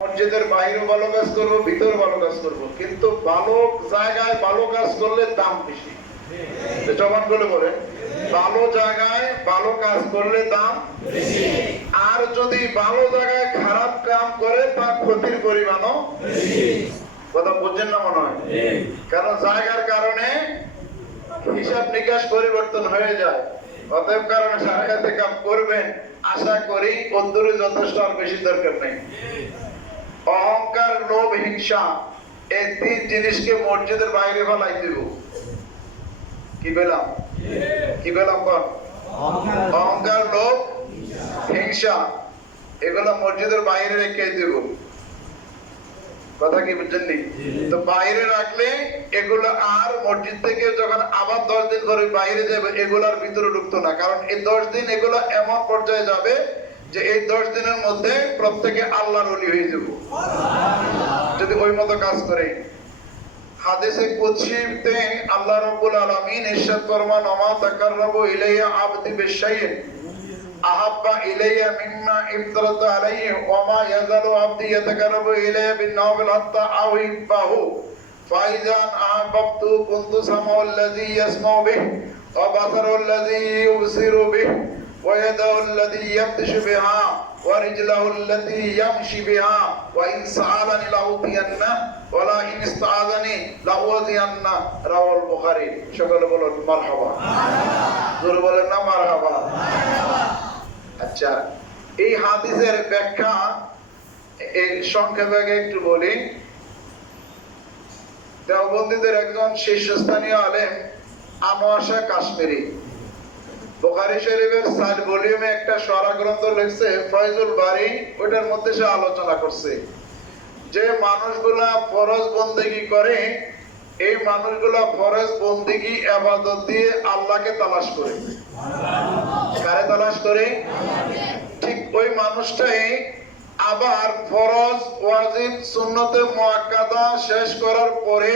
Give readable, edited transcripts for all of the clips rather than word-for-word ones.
মসজিদের বাইরে ভালো কাজ করবো, ভিতরে ভালো কাজ করবো, কিন্তু ভালো জায়গায় ভালো কাজ করলে দাম বেশি। জবান বলে বলেন, ভালো জায়গায় ভালো কাজ করলে দাম বেশি, আর যদি ভালো জায়গায় খারাপ কাম করে তা ক্ষতির পরিমাণও বেশি। কথা বুঝছেন না মনে হয়? কারণ জায়গার কারণে হিসাব নিকাশ পরিবর্তন হয়ে যায়। অতএব কারণে জায়গাতে কাম করবেন, আশা করি অন্তরে যথেষ্ট, আর বেশি দরকার নেই। অহংকার, লোভ, হিংসা, এই তিন জিনিসকে মসজিদের বাইরে ফেলাই দিব। কি পেলাম? কি পেলাম? কোন? অহংকার, লোভ, হিংসা, এগুলো মসজিদের বাইরে রেখে দিব। কথা কি বুঝছেন? তো বাইরে রাখলে এগুলো আর মসজিদ থেকে যখন আবার 10 দিন পরে বাইরে যাবে, এগুলার ভিতরে ঢুকতো না। কারণ এই 10 দিন এগুলো এমন পর্যায়ে যাবে যে এই 10 দিনের মধ্যে প্রত্যেকে আল্লাহর ওলি হয়ে যাব যদি ওই মতো কাজ করে। হাদিসে কুদসিতে আল্লাহ রাব্বুল আলামিন ইরশাদ ফরমান, ওমা তাকাররাবু ইলাইয়া আবদি বিশাইইন আহাব্বা ইলাইয়া মিম্মা ইফতারাতু আলাইহি ওমা ইয়াজালু আবদি ইয়াতাকাররাবু ইলাইয়া বিন-নাওয়াফিল হাত্তা আউহিব্বাহু ফাইজান আহাব্বাতু কুনতু সামাউল্লাযী ইয়াসমাউ বিহি ওয়া বাসারুল্লাযী ইউবসিরু বিহি ওয়া ইয়াদাহুল্লাযী ইয়াবতিশু বিহা ওয়া রিজলাহুল্লাযী ইয়ামশি বিহা ওয়া ইন সাআলানি লাউতিয়ান্না ওয়া লা ইন ইসতাআযানি লাউযিয়ান্না। রাওয়াহুল বুখারী। সকলে বলুন মারহাবা। জোরে বলেন না মারহাবা। আচ্ছা, এই হাদিসের ব্যাখ্যা এই সংক্ষেপে একটু বলি। দেওবন্দীদের একজন শীর্ষস্থানীয় আলেম আনোয়ার শাহ কাশ্মীরি বুখারী শরীফের 4 ভলিউমে একটা শরা গ্রন্থ লিখছে ফয়জুল বারী। ওটার মধ্যে সে আলোচনা করছে যে মানুষগুলা ফরজ বন্দেগী করে, এই মানুষগুলা ফরজ বন্দেগী ইবাদত দিয়ে আল্লাহকে তালাশ করে। কারে তালাশ করে? ঠিক ওই মানুষটাই আবার ফরজ, ওয়াজিব, সুন্নতে মুআক্কাদা শেষ করার পরে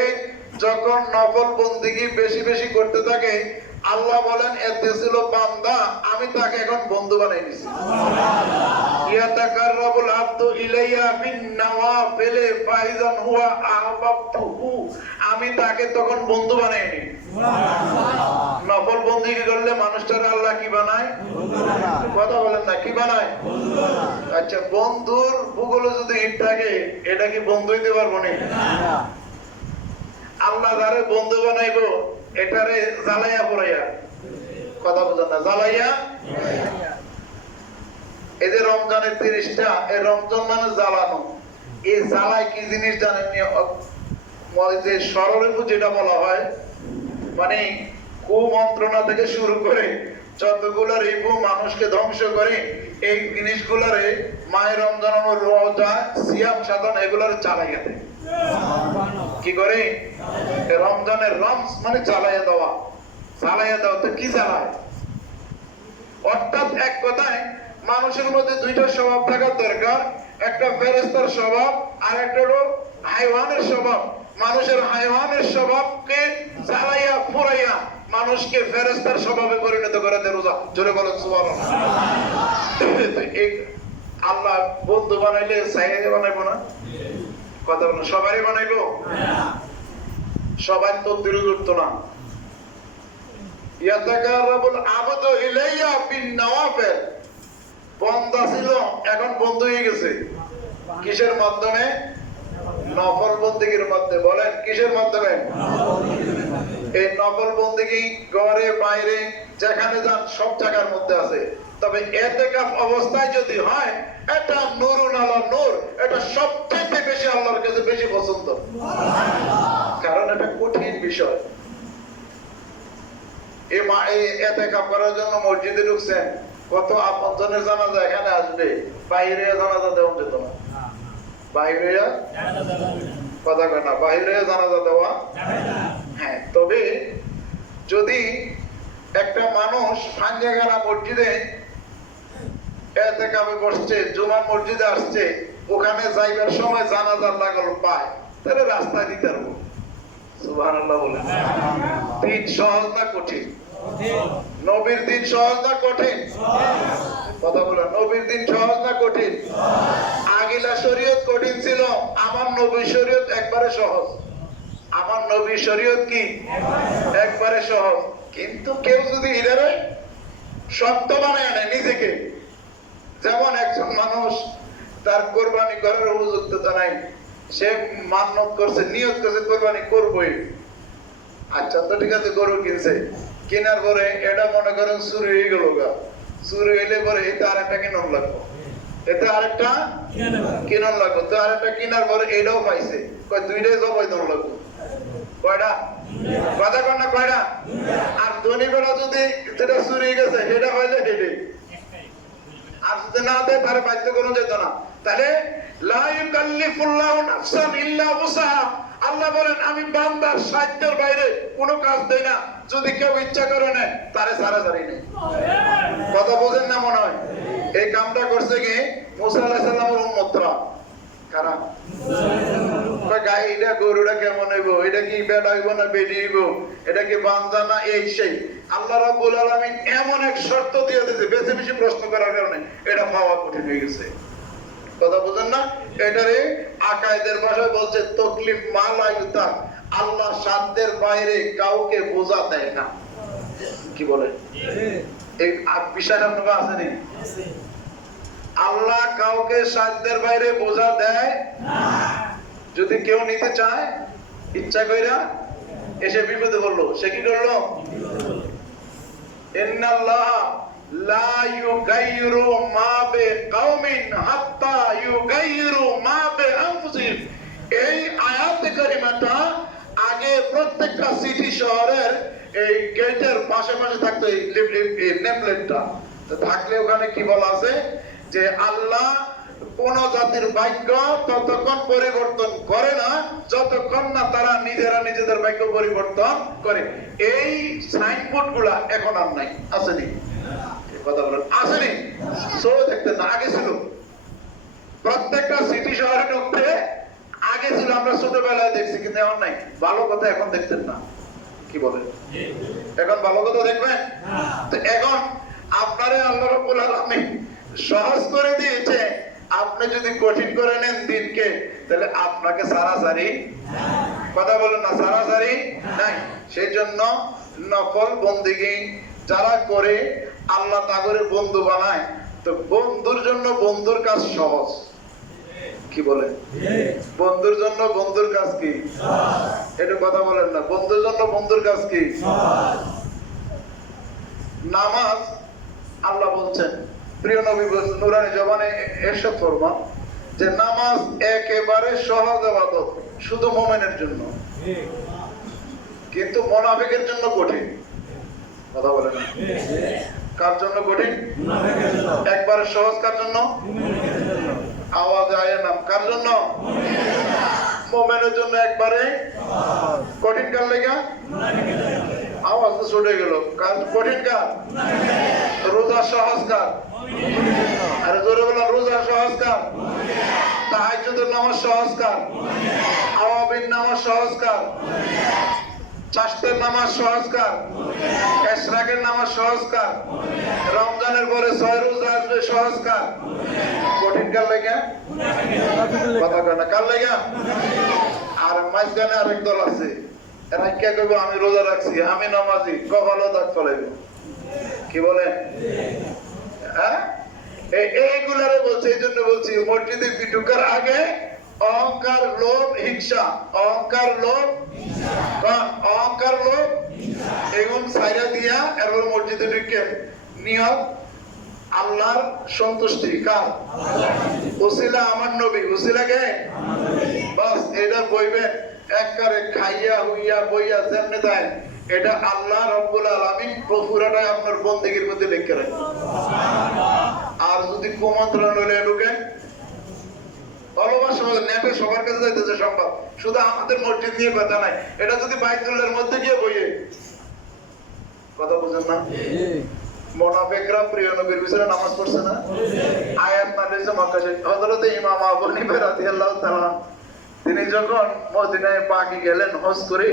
যখন নফল বন্দেগী বেশি বেশি করতে থাকে, আল্লাহ বলেন এতে ছিল বান্দা, আমি তাকে এখন বন্ধু বানাই দিয়েছি। ইয়াতাকাররাবুল আবদু ইলাইয়া বিন-নাওয়াফিল ফাইজান হুয়া আহবাবতুহু, আমি তাকে তখন বন্ধু বানাই নি। নফল বন্দেগী করলে মানুষটারে আল্লাহ কি বানায়? কথা বলেন না, কি বানায়? আচ্ছা, বন্ধুর ভূগোলে যদি ইট থাকে, এটা কি বন্ধু হইতে পারবো না? আল্লাহ যারে বন্ধু বানাইবো এটারে জ্বালাইয়া পড়াইয়া। কথা বুঝেন না? জ্বালাইয়া। এই যে রমজানের 30টা, এই রমজান মানে জ্বালানো। এই জ্বালায় কি জিনিস জানেন? যে ষড়রিপু যেটা বলা হয়, মানে কুমন্ত্রণা থেকে শুরু করে যতগুলো রিপু মানুষকে ধ্বংস করে, এই জিনিসগুলোরে মায়ের রমজান রোজা সিয়াম সাধন এগুলোর জ্বালাইয়া দেয়। কি করে? রমজানের রমজ মানে জ্বালাইয়া দেওয়া। জ্বালাইয়া দেওয়া তো কি জ্বালায়? অর্থাৎ এক কথায় মানুষের মধ্যে দুইটা স্বভাব থাকার দরকার। একটা ফেরেশতার স্বভাব, আর একটা হলো হাইওয়ানের স্বভাব। মানুষের হাইওয়ানের স্বভাবকে জ্বালাইয়া পুরাইয়া মানুষকে ফেরেশতার স্বভাবে পরিণত করে দেয় রোজা। জোরে বলেন সুবহানাল্লাহ। আল্লাহ বন্ধু বানাইলে সাইয়ে বানাইবো না? কথা বলেন, সবারই বানাইবো? সবাই তো দূরত্ব না। ইয়াতাকাররাবুল আবদু ইলাইয়া বিন-নাওয়াফিল, বান্দা ছিল এখন বন্ধু হয়ে গেছে। কিসের মাধ্যমে? নফল বন্দেগীর মাধ্যমে। বলেন কিসের মাধ্যমে? এই নফল বন্দেগী ঘরে বাইরে যেখানে যান সব জায়গার মধ্যে আছে। তবে ইতিকাফ অবস্থায় যদি হয়, এটা নূরুন আলা নূর, এটা সবচেয়ে বেশি আল্লাহর কাছে বেশি পছন্দ। কারণ এটা কঠিন বিষয়। এই ইতিকাফ করার জন্য মসজিদে ঢুকছেন, কত আপনজনের জানাজা এখানে আসবে, বাইরে জানাজা দেওয়া যেত না। বাইরে কথা কয় না, বাইরে জানাজা দেওয়া। হ্যাঁ, তবে যদি একটা মানুষ ফাঞ্জাগানা মসজিদে ইতিকাফে বসছে, জুমা মসজিদে আসছে, ওখানে যাইবার সময় জানাজার লাগল পায়, তাহলে রাস্তায় দিতে পারবো। সুবহানাল্লাহ বলেন। দিন সহজ না কঠিন? নবীর দিন সহজ না কঠিন? কথা বলেন, নবীর দিন সহজ না কঠিন? আগে আগিলা শরীয়ত কঠিন ছিল, আমার নবী শরীয়ত একবারে সহজ। আমার নবী শরীয়ত কি একবারে সহজ। কিন্তু কেউ যদি এটারে শক্ত বানায় আনে নিজেকে, যেমন একজন মানুষ তার কোরবানি করার উপযুক্ততা নাই, সে মান্যত করছে, নিয়ত করছে কোরবানি করবই। আচ্ছা তো ঠিক আছে, গরু কিনছে, কেনার পরে এটা মনে করেন চুরি হয়ে গেল, চুরি হইলে পরে এতে আরেকটা কিনন লাগবো, এতে আরেকটা কিনন লাগবো, তো আরেকটা কেনার পরে এটাও পাইছে, দুইটাই জবাই দেওয়া লাগবো। কয়টা কথা কন না, কয়টা? আর ধনী বেলা যদি যেটা চুরি গেছে সেটা হইলে সেটাই, আর যদি না দেয় তাহলে বাধ্য কোনো যেত না। তাহলে লা ইউকাল্লিফুল্লাহু নাফসান ইল্লা উসআহা, আল্লাহ বলেন আমি বান্দার সাধ্যের বাইরে কোনো কাজ দেই না, যদি কেউ ইচ্ছা করে নেয় তারে ছাড়াছাড়ি নেই। কথা বোঝেন না মনে হয়? এই কামটা করছে কি মুসা আলাইহিস সালামের উম্মতরা। কারা? গায়ে এটা গরুটা কেমন হইব, এটা কি বেটা হইব না বেটি হইব, এটা কি বান্দা না এই সেই। আল্লাহ রাব্বুল আলামিন এমন এক শর্ত দিয়ে দিয়েছে, বেশি বেশি প্রশ্ন করার কারণে এটা পাওয়া কঠিন হয়ে গেছে। কথা বুঝেন না? এটারে আকায়েদের ভাষায় বলছে তাকলিফ মা লা ইউতাক, আল্লাহ সাধ্যের বাইরে কাউকে বোঝা দেয় না। কি বলে এই বিষয়টা আপনার আছে নি? আল্লাহ কাউকে সাধ্যের বাইরে বোঝা দেয় না। যদি কেউ নিতে চায় ইচ্ছা কইরা এসে বিপদে পড়লো, সে কি করলো? ইন্নাল্লাহ লা ইউগাইয়িরু মা বিকাউমিন হাত্তা ইউগাইয়িরু মা বিআনফুসিহিম। এই আয়াতে কারিমাটা আগে প্রত্যেকটা সিটি শহরের এই গেটের পাশে পাশে থাকতো, এই নেমপ্লেটটা তো থাকলে ওখানে কি বলা আছে যে আল্লাহ কোন জাতির ভাগ্য ততক্ষণ পরিবর্তন করে না যতক্ষণ না তারা নিজেরা নিজেদের ভাগ্য পরিবর্তন করে। এই সাইনবোর্ড গুলা এখন আর নাই, আসেনি? কথা বলেন, আসেনি? সো দেখতেন না, আগে ছিল প্রত্যেকটা সিটি শহরে ঢুকতে, আগে ছিল, আমরা ছোটবেলায় দেখছি, কিন্তু এখন নাই। ভালো কথা এখন দেখতেন না, কি বলেন? এখন ভালো কথা দেখবেন? তো এখন আপনারে আল্লাহ রাব্বুল আলামিন সহজ করে দিয়েছে, আপনি যদি কঠিন করে নেন দিনকে, তাহলে আপনাকে সারাসারি, কথা বলেন না, সারাসারি নাই। সেই জন্য নফল বন্দেগী যারা করে আল্লাহ তাগরের বন্ধু বানায়, তো বন্ধুর জন্য বন্ধুর কাজ সহজ। কি বলে? বন্ধুর জন্য বন্ধুর কাজ কি? এটা কথা বলেন না, বন্ধুর জন্য বন্ধুর কাজ কি? নামাজ আল্লাহ বলছেন, প্রিয় নবী নুরানি জবানে ইরশাদ ফরমান যে নামাজ একেবারে সহজ ইবাদত, শুধু মুমিনের জন্য, কিন্তু মুনাফিকের জন্য কঠিন। কথা বলেন না, কার জন্য কঠিন? একবারে সহজ কার জন্য? আওয়াজ আয় না, কার জন্য? মুমিনের জন্য একবারে কঠিন। কার লাগা? আওয়াজ তো ছুটে গেল, কার কঠিন? কার? রোজা সহজ কার? আরে জোরে বললাম, রোজা সহজ কার? তাহাজ্জুদের নামাজ সহজ কার? আওয়াবিন নামাজ সহজ কার? চাষতের নামাজ সহজ কার? এশরাকের নামাজ সহজ কার? রমজানের পরে 6 রোজা আসবে সহজ কার? কঠিন কার লাগা? কথা কয় না, কার লাগা? আর মাঝখানে আরেক দল আছে, এরা কে কইব আমি রোজা রাখছি, আমি নামাজি, কপালও দাগ ফলাইব। কি বলে? হ্যাঁ, এইগুলারে বলছে। এই জন্য বলছি মসজিদে ঢুকার আগে অহংকার, লোভ, হিংসা, অহংকার, লোভ, অহংকার, লোভ এগুন সাইরা দিয়া এরপর মসজিদে ঢুকে নিয়ত আল্লাহর সন্তুষ্টি। কার? উসিলা আমার নবী, উসিলা কে? বাস এটা বইবেন একবারে খাইয়া হইয়া বইয়া যেমনে দেয়, এটা আল্লাহ রাব্বুল আলামিন পুরোটাই আপনার বন্দেগীর মধ্যে লিখে রাখেন। আর যদি কুমন্ত্রণ হলে ঢুকেন, নেটে সবার কাছে যাইতেছে সংবাদ, শুধু আমাদের মসজিদ নিয়ে কথা নাই, এটা যদি বাইতুল্লাহর মধ্যে গিয়ে বইয়ে, কথা বুঝেন না? মুনাফিকরা প্রিয় নবীর পিছনে নামাজ পড়ছে না? আয়াত নাযিল মক্কা শরীফ। হযরত ইমাম আবু হানিফা রাদিয়াল্লাহু তাআলা তিনি যখন মদিনায় পাকে গেলেন হজ করে,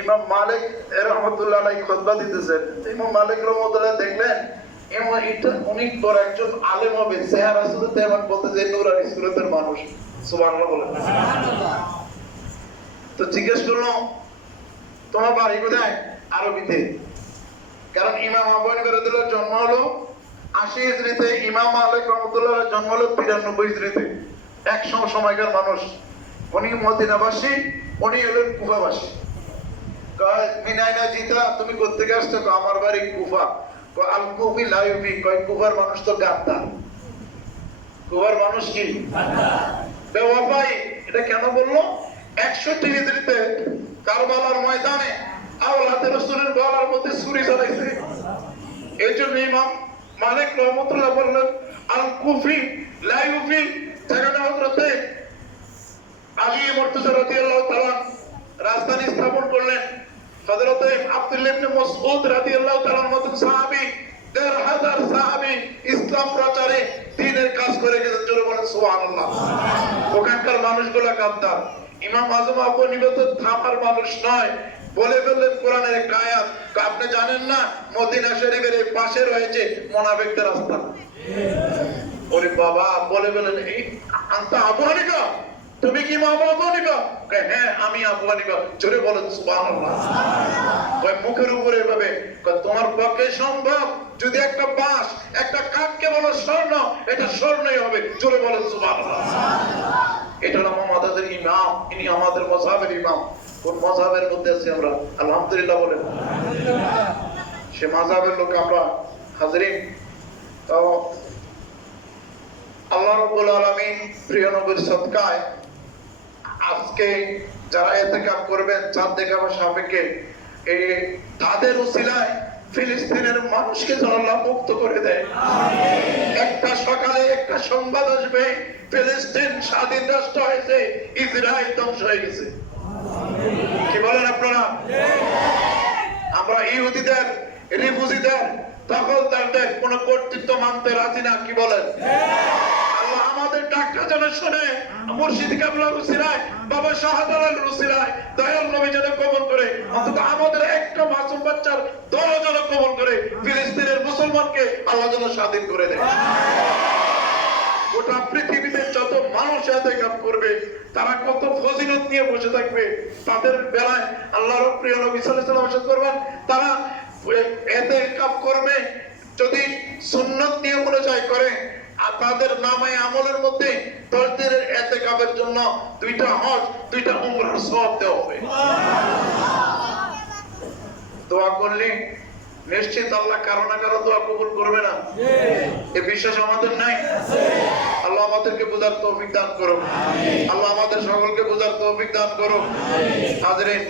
ইমাম মালিক রাহমাতুল্লাহ আলাইহি খুতবা দিতেছেন। ইমাম মালিক রাহমাতুল্লাহ দেখলেন এমন এটা অনেক বড় একজন আলেম হবে, চেহারা শুধু তেমন বলতে যে নুরানি সুরতের মানুষ। সুবহানাল্লাহ বলেন। তো জিজ্ঞেস করলো তোমার বাড়ি কোথায়? আরবিতে। কারণ ইমাম আবু হানিফা রাদিয়াল্লাহু জন্ম হলো 80 হিজরিতে, ইমাম মালিক রাহমাতুল্লাহ জন্ম হলো 93 হিজরিতে। এক সময়কার মানুষ। উনি মদিনাবাসী, উনি হলেন কুফাবাসী। কয় মিনাইনা জিতা, তুমি কোত্থেকে আসছো? আমার বাড়ি কুফা। কয় আল কুফি লা ইউফি, কয় কুফার মানুষ তো গাদ্দার। কুফার মানুষ কি? বেওয়াফাই। এটা কেন বললো? 61 হিজরিতে কারবালার ময়দানে আওলাদে রাসূলের গলার মধ্যে ছুরি চালাইছে। এই জন্য ইমাম মালিক রহমতুল্লাহ বললেন আল কুফি লা ইউফি, যেখানে হযরত আলী মুর্তজা রাদিয়াল্লাহু তাআলা রাজধানী স্থাপন করলেন, হযরত আব্দুল্লাহ ইবনে মাসউদ রাদিয়াল্লাহু তাআলার মতো সাহাবী, ১৫০০ সাহাবী ইসলাম প্রচারে দ্বীনের কাজ করে গেছেন। জোরে বলেন সুবহানাল্লাহ। ওখানকার মানুষগুলা গাদ্দার। ইমাম আযম আবু হানিফা তো থামার মানুষ নয়, বলে ফেললেন কোরআনের এক আয়াত, আপনি জানেন না মদিনা শরীফের এই পাশে রয়েছে মুনাফিকদের রাস্তা? ওরে বাবা, বলে ফেললেন এই আনতা আবু হানিফা, তুমি কি ইমাম আবু হানিফা? হ্যাঁ আমি আবু হানিফা। জোরে বলেন সুবহানাল্লাহ। কয় মুখের উপরে এভাবে, কয় তোমার পক্ষে সম্ভব? যদি একটা বাঁশ একটা কাঠকে বলো স্বর্ণ, এটা স্বর্ণই হবে। জোরে বলেন সুবহানাল্লাহ। এটা হলো আমাদের ইমাম, ইনি আমাদের মাযহাবের ইমাম। কোন মাযহাবের মধ্যে আছি আমরা? আলহামদুলিল্লাহ বলেন। সে মাযহাবের লোক আমরা। হাজরিন, তো আল্লাহ রাব্বুল আলামিন প্রিয় নবীর সদকায় আজকে যারা ইতিকাফ করবেন চাঁদ দেখাবার সাপেক্ষে, এই তাদের উসিলায় ফিলিস্তিনের মানুষকে যেন আল্লাহ মুক্ত করে দেয়। একটা সকালে একটা সংবাদ আসবে, ফিলিস্তিন স্বাধীন রাষ্ট্র হয়েছে, ইসরায়েল ধ্বংস হয়ে গেছে। কি বলেন আপনারা? আমরা ইহুদিদের, রিফিউজিদের, দখলদারদের কোন কর্তৃত্ব মানতে রাজি না। কি বলেন? আল্লাহ আমাদের ডাকটা যেন শুনে মুর্শিদ কাবলার উসিলায়, বাবা শাহজালাল উসিলায় দয়াল নবী যেন কবুল করে, অন্তত আমাদের একটা মাসুম বাচ্চার দল যেন কবুল করে, ফিলিস্তিনের মুসলমানকে আল্লাহ যেন স্বাধীন করে দেয়। গোটা পৃথিবীতে যত মানুষ ইতিকাফ করবে তারা কত ফজিলত নিয়ে বসে থাকবে, তাদের বেলায় আল্লাহর প্রিয় নবী সাল্লাল্লাহু আলাইহি ওয়াসাল্লাম করবেন, তারা ইতিকাফ করবে যদি সুন্নাত নিয়ম অনুযায়ী করে, আর তাদের নামে আমলের মধ্যে 10 দিনের ইতিকাফের জন্য 2টা হজ 2টা উমরার সওয়াব দেওয়া হবে। দোয়া করলে নিশ্চিত আল্লাহ কারো না কারো দোয়া কবুল করবে না, এই বিশ্বাস আমাদের নাই। আল্লাহ আমাদেরকে বুঝার তৌফিক দান করুন। আল্লাহ আমাদের সকলকে বুঝার তৌফিক দান করুন। হাজরিন,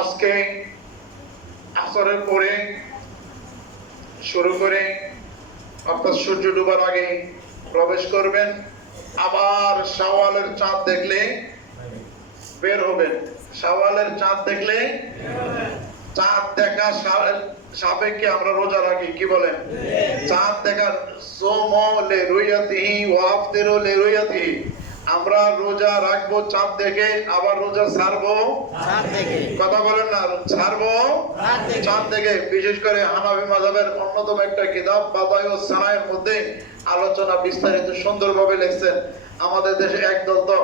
আজকে আসরের পরে শুরু করে অর্থাৎ সূর্য ডুবার আগে প্রবেশ করবেন, আবার শাওয়ালের চাঁদ দেখলে বের হবেন। শাওয়ালের চাঁদ দেখলে, চাঁদ দেখা সাপেক্ষে আমরা রোজা রাখি। কি বলেন? চাঁদ দেখার সোমো লে রুইয়াতিহি ওয়া আফতিরু লে রুইয়াতিহি, আমরা রোজা রাখবো চাঁদ দেখে, আবার রোজা ছাড়বো চাঁদ দেখে। কথা বলেন না? ছাড়বো চাঁদ দেখে। বিশেষ করে হানাফি মাযহাবের অন্যতম একটা কিতাব বাদায়ুস সানায়ের মধ্যে আলোচনা বিস্তারিত সুন্দরভাবে লিখছেন। আমাদের দেশে একদল তো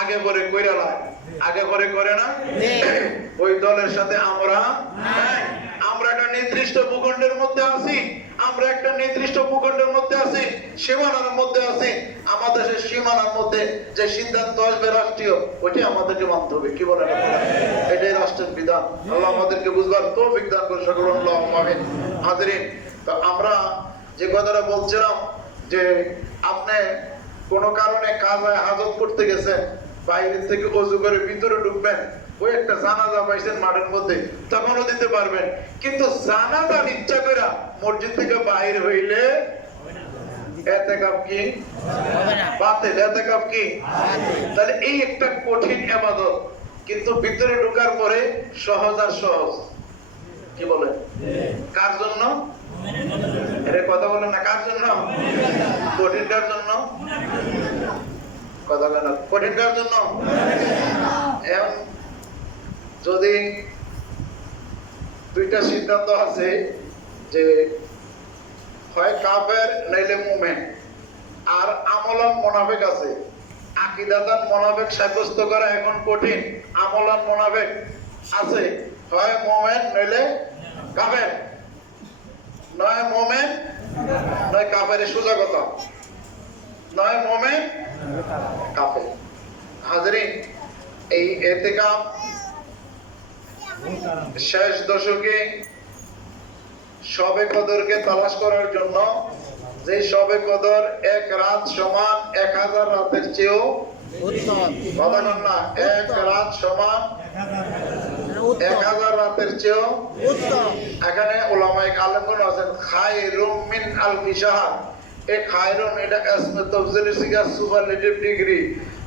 আগে পরে কইরা লাগে, আগে পরে করে না, ওই দলের সাথে আমরা একটা নির্দিষ্ট ভূখণ্ডের মধ্যে আছি, আমরা একটা নির্দিষ্ট ভূখণ্ডের মধ্যে আছি, সীমানার মধ্যে আছি। আমাদের সেই সীমানার মধ্যে যে সিদ্ধান্ত আসবে রাষ্ট্রীয়, ওইটাই আমাদেরকে মানতে হবে। কি বলেন আপনারা? এটাই রাষ্ট্রের বিধান। আল্লাহ আমাদেরকে বুঝবার তৌফিক দান করে সকল। আল্লাহুম্মা আমিন। হাজরিন, তো আমরা যে কথাটা বলছিলাম যে আপনি কোন কারণে কাজায় হাজত করতে গেছেন, বাইরে থেকে ওযু করে ভিতরে ঢুকবেন, ওই একটা জানাজা পাইছেন মাঠের মধ্যে, তখনও দিতে পারবেন। কিন্তু জানাজা ইচ্ছা করে মসজিদ থেকে বাইরে হইলে ইতিকাফ কি হবে না? বাতিল। ইতিকাফ কি? তাহলে এই একটা কঠিন ইবাদত, কিন্তু ভিতরে ঢোকার পরে সহজ আর সহজ। কি বলে? কার জন্য? এর কথা বলেন না, কার জন্য? কঠিনটার জন্য। কথা বলেন না, কঠিনটার জন্য। যদি 2টা সিদ্ধান্ত আছে, যে হয় কাফের নাইলে মুমিন। আর আমলান মুনাফিক আছে। আকীদাতান মুনাফিক সাব্যস্ত করা এখন কঠিন। আমলান মুনাফিক আছে, হয় মুমিন নইলে কাফের, নয় মুমিন নয় কাফের। সোজা কথা, নয় মুমিন কাফের। হাজরিন, এই ইতিকাফ শেষ দশকে শবে কদরকে তালাশ করার জন্য, যে শবে কদর এক রাত সমান 1000 রাতের চেয়েও উত্তম, না, এক রাত সমান 1000 রাতের চেয়েও উত্তম। এখানে উলামায়ে আলেমগণ আছেন খায়রুম মিন আলফি শাহর। এই খায়রুন এটা ইসমে তাফজিলের সিগা, সুপারলেটিভ ডিগ্রি।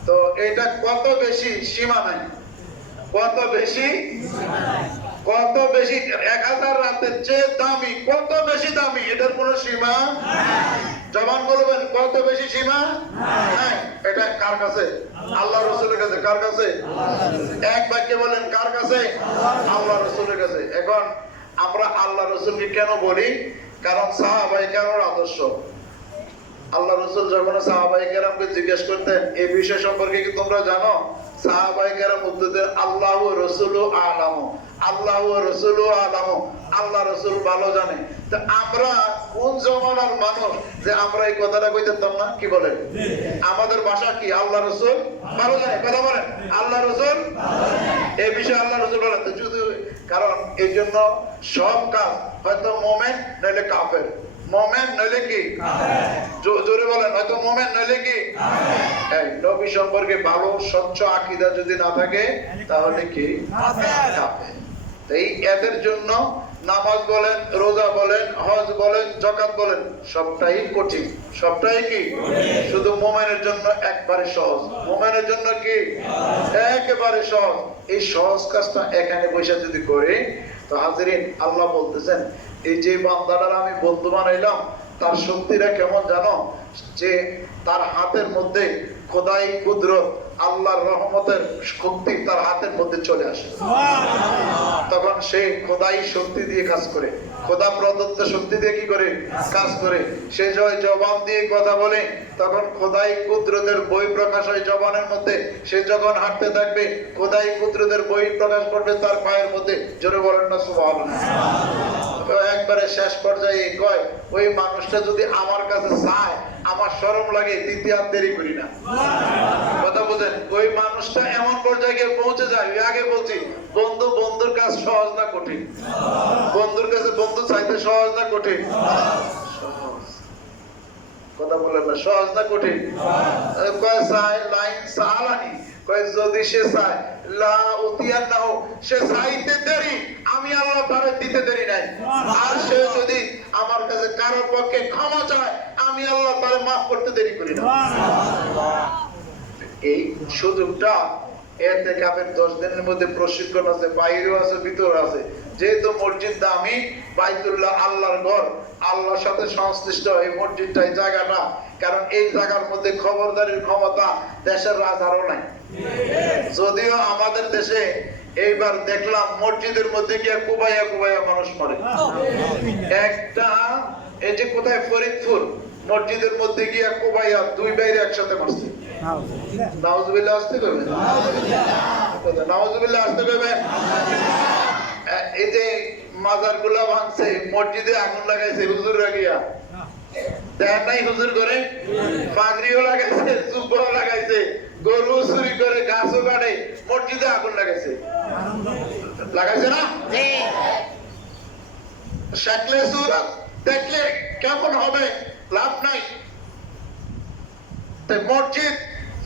তো এটা কত বেশি সীমা নাই, কত বেশি, কত বেশি 1000 রাতের চেয়ে দামি, কত বেশি দামি, এটার কোনো সীমা নাই। জবান বলবেন কত বেশি সীমা নাই। এটা কার কাছে? আল্লাহ রাসূলের কাছে। কার কাছে? এক বাক্যে বলেন কার কাছে? আল্লাহ রাসূলের কাছে। এখন আমরা আল্লাহ রাসূলকে কেন বলি? কারণ সাহাবায়ে কেরামের আদর্শ। আল্লাহ রাসূল যখন সাহাবায়ে কেরামকে জিজ্ঞেস করতেন এই বিষয় সম্পর্কে কি তোমরা জানো? সাহাবায়ে কেরাম উত্তর দেন আল্লাহু ওয়া রাসূলু আ'লামু, আল্লাহু ওয়া রাসূলু আ'লামু, আল্লাহ রাসূল ভালো জানে। তো আমরা কোন জমানার মানুষ যে আমরা এই কথাটা কইতাম না? কি বলেন? আমাদের ভাষা কি? আল্লাহ রাসূল ভালো জানে। কথা বলেন, আল্লাহ রাসূল এই বিষয়ে আল্লাহ রাসূল বলেন। তো যদি, কারণ এই জন্য সব কাজ হয়তো মুমিন নইলে কাফের, মুমিন নইলে কি কাফের। জোরে বলেন, হয়তো মুমিন নইলে কি কাফের। এই নবী সম্পর্কে ভালো স্বচ্ছ আকীদা যদি না থাকে তাহলে কি কাফের, কাফের। এই এদের জন্য নামাজ বলেন, রোজা বলেন, হজ বলেন, যাকাত বলেন, সবটাই কঠিন, সবটাই কি শুধু মুমিনের জন্য একবারে সহজ। মুমিনের জন্য কি একেবারে সহজ। এই সহজ কাজটা এখানে বসে যদি করে, তো হাজিরিন, আল্লাহ বলতেছেন এই যে বান্দাটার আমি বন্ধু বানাইলাম তার শক্তিটা কেমন জানো? যে তার হাতের মধ্যে খোদাই কুদরত, আল্লাহর রহমতের শক্তি তার হাতের মধ্যে চলে আসে। তখন সে খোদাই শক্তি দিয়ে কাজ করে, খোদা প্রদত্ত শক্তি দিয়ে কি করে কাজ করে। সে জবান দিয়ে কথা বলে, তখন খোদাই কুদরতের বই প্রকাশ হয় জবানের মধ্যে। সে যখন হাঁটতে থাকবে খোদাই কুদরতের বই প্রকাশ করবে তার পায়ের মধ্যে। জোরে বলেন না সুবহানাল্লাহ। একবারে শেষ পর্যায়ে কয়, ওই মানুষটা যদি আমার কাছে চায় আমার শরম লাগে, দ্বিতীয় আর দেরি করি না। কথা বুঝেন? ওই মানুষটা এমন পর্যায়ে গিয়ে পৌঁছে যায়। আগে বলছি, বন্ধু বন্ধুর কাজ সহজ না কঠিন? বন্ধুর কাছে বন্ধু চাইতে সহজ না কঠিন? সহজ। কথা বলেন না, সহজ না কঠিন? কয় চাই লাইন সালানি, কয় যদি সে চায় লা উতিয়ান্নাহু, সে চাইতে দেরি, আমি আল্লাহ তারে দিতে দেরি নাই। আর সে যদি আমার কাছে কারোর পক্ষে ক্ষমা চায় আমি আল্লাহ তারে মাফ করতে দেরি করি না। এই সুযোগটা ইতিকাফের 10 দিনের মধ্যে প্রশিক্ষণ আছে, বাইরেও আছে, ভিতরে আছে। যেহেতু মসজিদ দামি, বাইতুল্লাহ আল্লাহর ঘর, আল্লাহর সাথে সংশ্লিষ্ট এই মসজিদটা, এই জায়গাটা, কারণ এই জায়গার মধ্যে খবরদারির ক্ষমতা দেশের রাজারও নাই। যদিও আমাদের দেশে এইবার দেখলাম মসজিদের মধ্যে গিয়ে কুবাইয়া কুবাইয়া মানুষ মরে। একটা এই যে কোথায় ফরিদপুর, মসজিদের মধ্যে গিয়ে কুবাইয়া 2 বাইরে একসাথে মারছে। নাউজুবিল্লাহ আসতে করবেন, নাউজুবিল্লাহ আসতে করবেন। এই যে মাজার গুলা ভাঙছে, মসজিদে আগুন লাগাইছে হুজুররা গিয়া। দেখ নাই হুজুর করে পাগড়িও লাগাইছে, জুব্বাও লাগাইছে, গরু চুরি করে, গাছও কাটে, মসজিদে আগুন লাগাইছে। লাগাইছে না? শাকলে সুরত দেখলে কেমন হবে? লাভ নাই। মসজিদ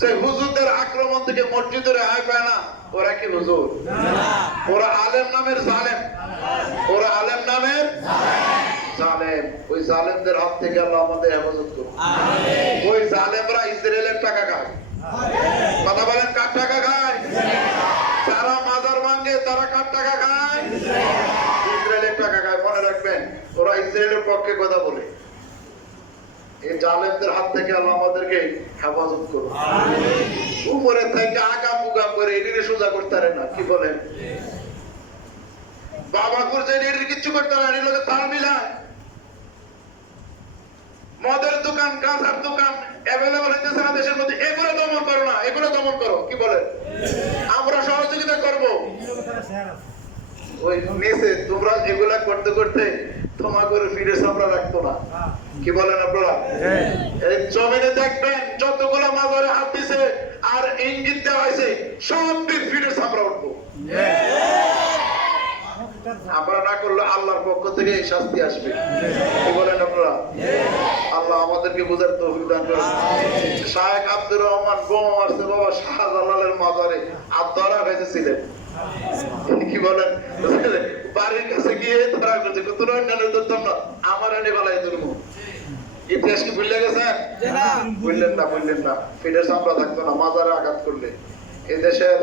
যে হুজুরদের আক্রমণ থেকে মসজিদের আয় পায় না, ওরা কি হুজুর? ওরা আলেম নামের জালেম, ওরা আলেম নামের জালেম। ওই জালেমদের হাত থেকে আল্লাহ আমাদের হেফাজত করুন। ওই জালেমরা ইসরায়েলের টাকা খায়। কথা বলেন, কার টাকা খায়? যারা মাজার ভাঙে তারা কার টাকা খায়? ইসরায়েলের টাকা খায়। মনে রাখবেন, ওরা ইসরায়েলের পক্ষে কথা বলে। এই জালেমদের হাত থেকে আল্লাহ আমাদেরকে হেফাজত করুন। উপরে থেকে আগাম উগাম করে এটিকে সোজা করতে পারে না। কি বলেন? বাবা করছে এটি কিচ্ছু করতে পারে না, এর লোকে তাল মিলায়। মদের দোকান, গাঁজার দোকান অ্যাভেলেবল হইতেছে না দেশের মধ্যে, এগুলো দমন করো না, এগুলো দমন করো, কি বলে? আমরা সহযোগিতা করব। ওই নিচে তোমরা এগুলা করতে করতে তোমাদের ফিরে সামরা রাখতো না, কি বলেন আপনারা? এই জমিনে দেখবেন যতগুলো মাজারে হাত দিছে আর ইঙ্গিত দেওয়া হয়েছে সব ফিরে সামরা উঠবো। আমরা না করলে আল্লাহর পক্ষ থেকে এই শাস্তি আসবে, কি বলেন আপনারা? আল্লাহ আমাদেরকে বোঝার তৌফিক দান করুন। শায়েখ আব্দুর রহমান বোমা মারছে বাবা শাহজালালের মাজারে, আর ধরা হয়েছিলেন, কি বলেন? বাড়ির কাছে গিয়ে ধরা করছে, তোর অন্যান্য ধরতাম না, আমার এনে বেলায় ধরবো। ইতিহাস কি ভুলে গেছেন? বললেন না, বললেন না, ফিরে সামরা থাকতো না মাজারে আঘাত করলে। এদেশের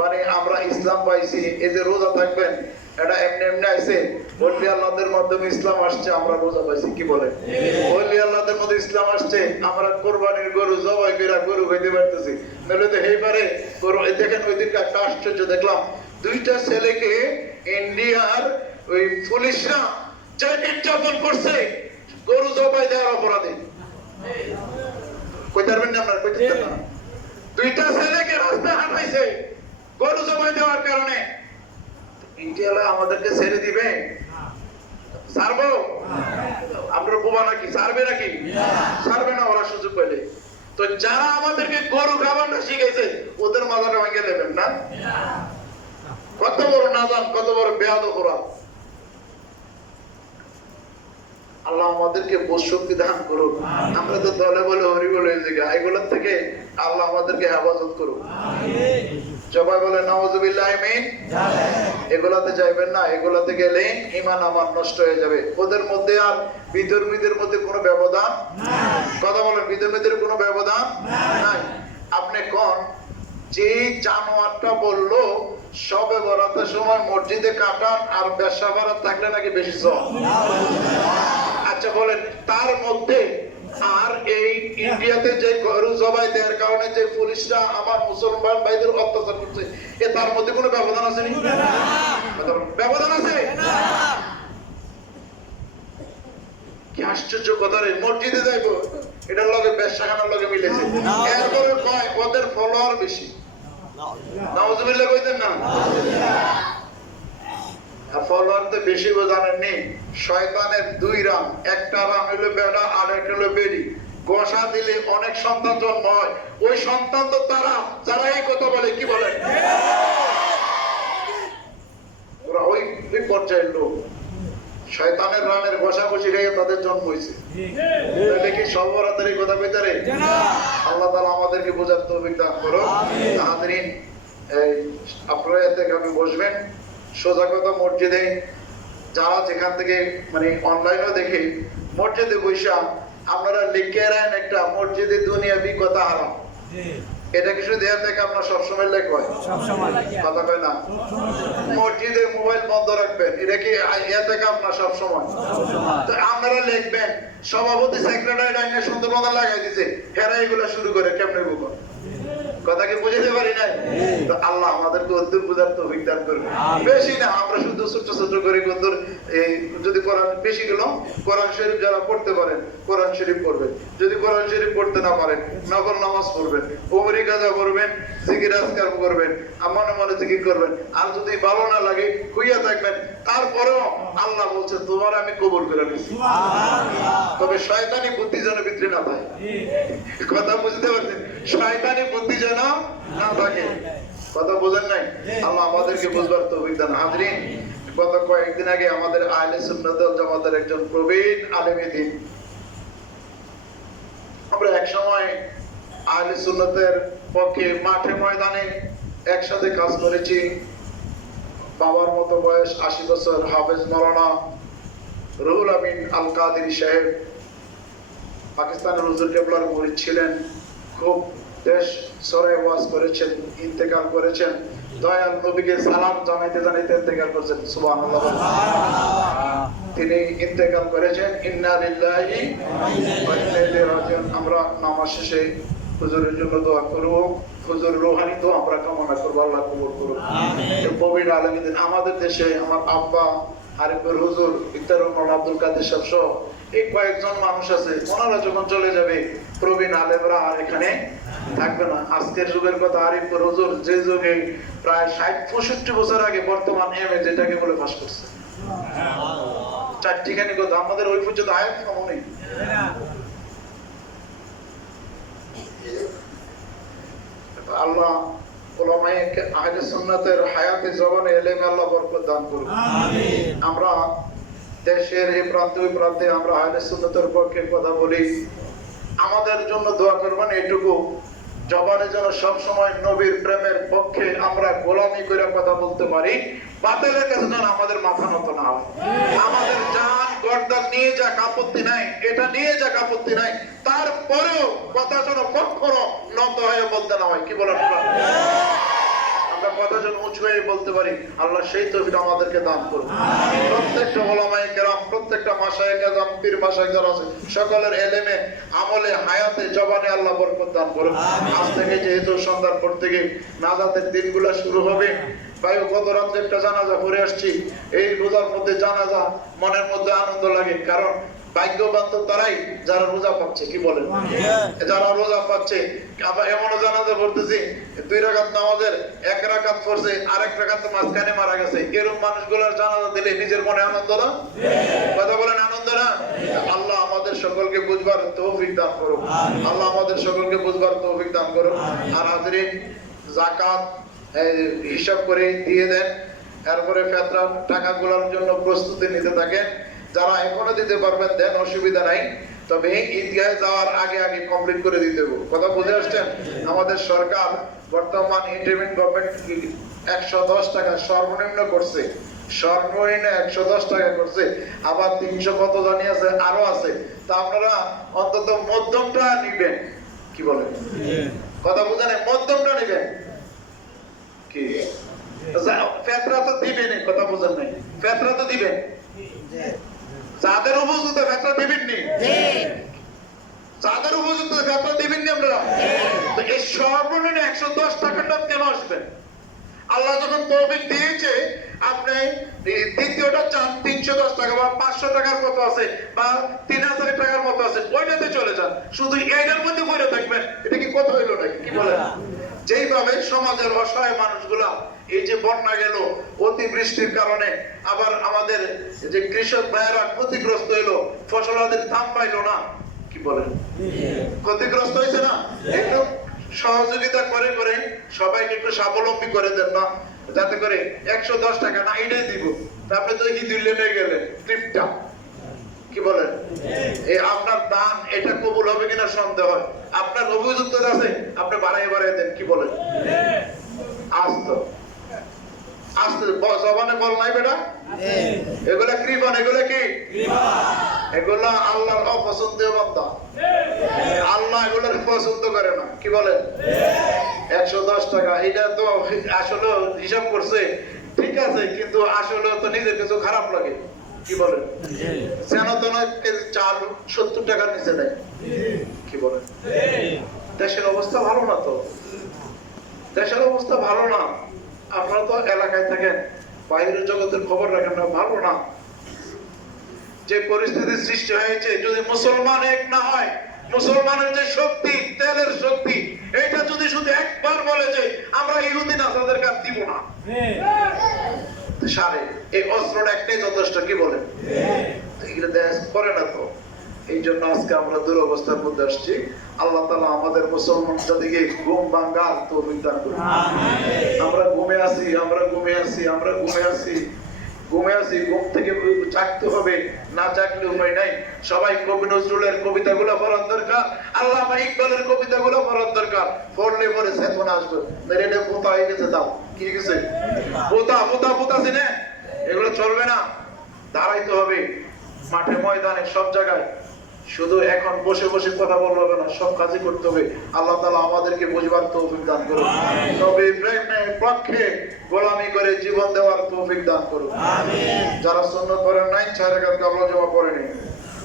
মানে আমরা ইসলাম পাইছি, এই যে রোজা থাকবেন এটা এমনি এমনি আইছে, ওলি আল্লাহদের মাধ্যমে ইসলাম আসছে, আমরা রোজা পাইছি, কি বলে? ওলি আল্লাহদের মধ্যে ইসলাম আসছে, আমরা কোরবানির গরু জবাই করে গরু খাইতে পারতেছি, নাহলে তো এই পারে গরু। দেখেন ওই দিনকে একটা আশ্চর্য দেখলাম, দুইটা ছেলেকে ইন্ডিয়ার ওই পুলিশরা যে নির্যাতন করছে গরু জবাই দেওয়ার অপরাধে। কইতে পারবেন না আপনারা? কইতে পারবেন না? দুইটা ছেলেকে রাস্তায় হাঁটাইছে গরু জবাই দেওয়ার কারণে। ইন্ডিয়ালা আমাদেরকে ছেড়ে দিবে? ছাড়বো? আমরা বোবা নাকি? ছাড়বে নাকি? ছাড়বে না ওরা সুযোগ পেলে। তো যারা আমাদেরকে গরু খাবারটা শিখেছে ওদের মাথাটা ভেঙে নেবেন না? কত বড় নাদান, কত বড় বেয়াদব ওরা। আল্লাহ আমাদেরকে বোধ শক্তি দান করুন। আমরা তো দলে বলে হরি বলে এগুলোর থেকে আল্লাহ আমাদেরকে হেফাজত করুন। সবাই বলে নাউযুবিল্লাহ মিন জালিক। এগুলাতে যাইবেন না, এগুলাতে গেলে ঈমান আমার নষ্ট হয়ে যাবে। ওদের মধ্যে আর বিধর্মীদের মধ্যে কোনো ব্যবধান নাই। কথা বলেন, বিধর্মীদের কোনো ব্যবধান নাই। আপনি কোন যে জানোয়ারটা বললো সবে বরাতের সময় মসজিদে কাটান আর ব্যবসা বাড়াত থাকলে নাকি বেশি সব? আচ্ছা বলেন, তার মধ্যে আর এই ইন্ডিয়াতে যে গরু জবাই দেওয়ার কারণে যে পুলিশরা আমার মুসলমান ভাইদের অত্যাচার করছে, এ তার মধ্যে কোনো ব্যবধান আছে? ব্যবধান আছে? কি আশ্চর্য কথা রে! মসজিদে যাইবো এটার লগে ব্যবসাখানার লগে মিলেছে, এরপরে কয় ওদের ফলোয়ার বেশি। নাউযুবিল্লাহ কইতেন না? ফলোয়ার তো বেশি জানেননি, শয়তানের দুই রাম, একটা রাম হলো বেড়া আর একটা হলো বেড়ি। গোসা দিলে অনেক সন্তান জন্ম হয়, ওই সন্তান তো তারা যারা এই কথা বলে, কি বলে? ওরা ওই পর্যায়ের লোক, শয়তানের রানের ঘষাঘষি খেয়ে তাদের জন্ম হয়েছে। কি সর্বরাতের কথা কইতে রে? আল্লাহ তাআলা আমাদেরকে বোঝার তৌফিক দান করুন। হাজরিন, আপনারা এতে আমি বসবেন সোজা কথা, মসজিদে যারা যেখান থেকে মানে অনলাইনেও দেখে মসজিদে বৈশা আপনারা লিখে রাখেন একটা মসজিদে দুনিয়াবি কথা হারাম। এটা কিছু দেয়া থেকে আপনার সবসময় লেখ হয়, কথা কয় না? মসজিদে মোবাইল বন্ধ রাখবেন, এটা কি ইয়া থেকে আপনার সবসময়? আপনারা লিখবেন সভাপতি সেক্রেটারি ডাইনে সুন্দর মতো লাগাই দিছে, হেরা এগুলা শুরু করে কেমনে বুঝো? কথা কি বুঝতে পারি না? তো আল্লাহ আমাদেরকে উদ্দুর বুঝার তৌফিক দান করবে। বেশি না, আমরা শুধু ছোট ছোট করে উদ্দুর, যদি কোরআন বেশি গেল কোরআন শরীফ যারা পড়তে পারেন কোরআন শরীফ পড়বেন, যদি কোরআন শরীফ পড়তে না পারেন নফল নামাজ পড়বেন, ওমরি গাজা করবেন, জিকির আজকার করবেন, মনে মনে জিকির করবেন। আর যদি ভালো না লাগে খুইয়া থাকবেন, তারপরেও আল্লাহ বলছে তোমার আমি কবুল করে নিয়েছি। তবে শয়তানি বুদ্ধি যেন ভিতরে না থাকে, কথা বুঝতে পারছেন? শয়তানি বুদ্ধি যেন না থাকে, কথা বোঝেন নাই? আল্লাহ আমাদেরকে বুঝবার তৌফিক দান। হাজরিন, গত কয়েকদিন আগে আমাদের আহলে সুন্নাত ওয়াল জামাতের একজন প্রবীণ আলেমে দ্বীন, আমরা এক সময় আহলে সুন্নাতের পক্ষে মাঠে ময়দানে একসাথে কাজ করেছি। বাবার মতো বয়স ৮০ বছর, হাফেজ মাওলানা রুহুল আমিন আল কাদেরী সাহেব পাকিস্তানের হুজুর কেবলার মুরিদ ছিলেন, খুব দেশ সরাই ওয়াজ করেছেন, ইন্তেকাল করেছেন। দয়াল নবীকে সালাম জানাইতে জানাইতে ইন্তেকাল করেছেন, সুবহানাল্লাহ। তিনি ইন্তেকাল করেছেন, ইন্না লিল্লাহি ওয়া ইন্না ইলাইহি রাজিউন। আমরা নামাজ শেষে হুজুরের জন্য দোয়া করব, হুজুর রূহানি দোয়া আমরা কামনা করব, আল্লাহ কবুল করুন। প্রবীণ আলেমদের আমাদের দেশে আমার আব্বা আরিফুর হুজুর, ইফতারুল মাওলানা আব্দুল কাদের সাহেব সহ এই কয়েকজন মানুষ আছে, ওনারা যখন চলে যাবে প্রবীণ আলেমরা আর এখানে থাকবে না। আজকের যুগের কথা, আরিফপুর হুজুর যে যুগে প্রায় ৬০-৬৫ বছর আগে বর্তমান এমএ যেটাকে বলে পাস করছে, চারটিখানি কথা, আমাদের ওই পর্যন্ত আয়াত কম নেই। আল্লাহ উলামায়ে আহলে সুন্নাতের হায়াতে জবানে ইলমে আল্লাহ বরকত দান করুন। আমিন। আমরা দেশের এই প্রান্তে ওই প্রান্তে আমরা আহলে সুন্নাতের পক্ষে কথা বলি, আমাদের জন্য দোয়া করবেন এটুকু, জবানে যেন সব সময় নবীর প্রেমের পক্ষে আমরা গোলামি করে কথা বলতে পারি, বাতিলের কাছে যেন আমাদের মাথা নত না হয়। আমাদের জান গর্দান নিয়ে যাক আপত্তি নাই, এটা নিয়ে যাক আপত্তি নাই, তারপরেও কথা যেন কখনো নত হয়ে বলতে না হয়। কি বলেন? আমরা কথা যেন উঁচু হয়ে বলতে পারি। আল্লাহ সেই তৌফিক আমাদেরকে দান করুন। প্রত্যেকটা উলামায়ে কেরাম, প্রত্যেকটা মাশায়েখ আযম, পীর মাশায়েখ যারা আছে, সকলের ইলমে, আমলে, হায়াতে, জবানে আল্লাহ বরকত দান করুন। আজ থেকে যেহেতু সন্ধ্যার পর থেকে নাজাতের দিনগুলো শুরু হবে, ভাই গত রাতে একটা জানাজা পড়ে আসছি। এই রোজার মধ্যে জানাজা, মনের মধ্যে আনন্দ লাগে, কারণ ভাগ্যবান তো তারাই যারা রোজা পাচ্ছে। কি বলেন? যারা রোজা পাচ্ছে। আবার এমনও জানাজা পড়তেছি 2 রাকাত নামাজের 1 রাকাত পড়ছে, আরেক রাকাত মাঝখানে মারা গেছে। এরকম মানুষগুলোর জানাজা দিলে নিজের মনে আনন্দ না? কথা বলেন, আনন্দ না? আল্লাহ আমাদের সকলকে বুঝবার তৌফিক দান করুন। আল্লাহ আমাদের সকলকে বুঝবার তৌফিক দান করুন। আর হাজরিন, যাকাত হিসাব করে দিয়ে দেন, এরপরে ফিতরার টাকাগুলোর জন্য প্রস্তুতি নিতে থাকেন। যারা এখনো দিতে পারবেন দেন, অসুবিধা নাই, তবে ঈদগাহে যাওয়ার আগে আগে কমপ্লিট করে দিতে হবে। কথা বুঝে আসছেন? আমাদের সরকার বর্তমান ইন্টারিম গভর্নমেন্ট 110 টাকা সর্বনিম্ন করছে, সর্বনিম্ন 110 টাকা করছে, আবার 300 কত জানি আছে, আরো আছে। তা আপনারা অন্তত মধ্যমটা নিবেন। কি বলেন? কথা বুঝেন? মধ্যমটা নিবেন। কি ফিতরা তো দিবেন, কথা বুঝেন নাই? ফিতরা তো দিবেন, যাদের উপযুক্ত ফিতরা দিবেন নি, যাদের উপযুক্ত ফিতরা দিবেন নি আপনারা। তো এই সর্বনিম্ন 110 টাকাটা কেন আসবেন? আল্লাহ যখন তৌফিক দিয়েছে, আপনি দ্বিতীয়টা চান 310 টাকা বা 500 টাকার মতো আছে বা 3000 টাকার মতো আছে, ওইটাতে চলে যান। শুধু এইটার মধ্যে পড়ে থাকবেন, এটা কি কথা হইলো নাকি? কি বলেন? যেইভাবে সমাজের অসহায় মানুষগুলা, এই যে বন্যা গেল, অতিবৃষ্টির কারণে আবার আমাদের যে কৃষক ভাইয়েরা ক্ষতিগ্রস্ত হইলো, ফসলাদের দাম পাইলো না, কি বলেন? ক্ষতিগ্রস্ত হয়েছে না? একটু সহযোগিতা করে করে সবাইকে একটু স্বাবলম্বী করে দেন না, যাতে করে 110 টাকা না এটাই দিব, তারপরে তো কি দিলে নিয়ে গেলেন ট্রিপটা। কি বলেন? এই আপনার দান এটা কবুল হবে কিনা সন্দেহ হয়। আপনার অভিযুক্ত আছে, আপনি বাড়াই বাড়াই দেন। কি বলেন? আস্তে আস্তে জবানে বল নাই বেটা, এগুলা কৃপণ, এগুলা কি? এগুলা আল্লাহর অপছন্দীয় বান্দা। আল্লাহ এগুলোর পছন্দ করে না। কি বলেন? 110 টাকা এটা তো আসলে হিসাব করছে ঠিক আছে, কিন্তু আসলে তো নিজের কিছু খারাপ লাগে। কি বলেন? চাল 70 টাকার নিচে নেয়। কি বলেন? দেশের অবস্থা ভালো না তো, দেশের অবস্থা ভালো না। আপনারা তো এলাকায় থাকেন, বাইরের জগতের খবর রাখেন না, ভালো না। যে পরিস্থিতির সৃষ্টি হয়েছে, যদি মুসলমান এক না হয়, মুসলমানের যে শক্তি, তেলের শক্তি, এটা যদি শুধু একবার বলে যে আমরা ইহুদি নাসাদের কাছে দিব না, সারে এই অস্ত্রটা একটাই যথেষ্ট। কি বলেন? এগুলো দেশ করে না তো। এই জন্য আজকে আমরা দুরবস্থার মধ্যে আসছি। আল্লাহ তাআলা আমাদের মুসলমান জাতিকে ঘুম ভাঙার তৌফিক দান করুন। আমরা ঘুমে আছি, আমরা ঘুমে আছি, আমরা ঘুমে আছি, ঘুমে আছি। ঘুম থেকে জাগতে হবে, না জাগলে উপায় নাই। সবাই কবি নজরুলের কবিতাগুলো পড়ার দরকার, আল্লামা ইকবালের কবিতাগুলো পড়ার দরকার। পড়লে পরে চেতনা আসবে। এটা পোতা হয়ে গেছে, দাও কি গেছে, পোতা পোতা পোতা চিনে, এগুলো চলবে না। দাঁড়াইতে হবে মাঠে ময়দানে সব জায়গায়। শুধু এখন বসে বসে কথা বলবো না, সব কাজই করতে হবে। আল্লাহ তাআলা আমাদেরকে বুঝবার তৌফিক দান করুন। নবী ইব্রাহিমের পক্ষে গোলামি করে জীবন দেওয়ার তৌফিক দান করুন। আমিন। যারা সুন্নাত পড়েন নাই, 4 রাকাত কাবলা জমা পড়েনি,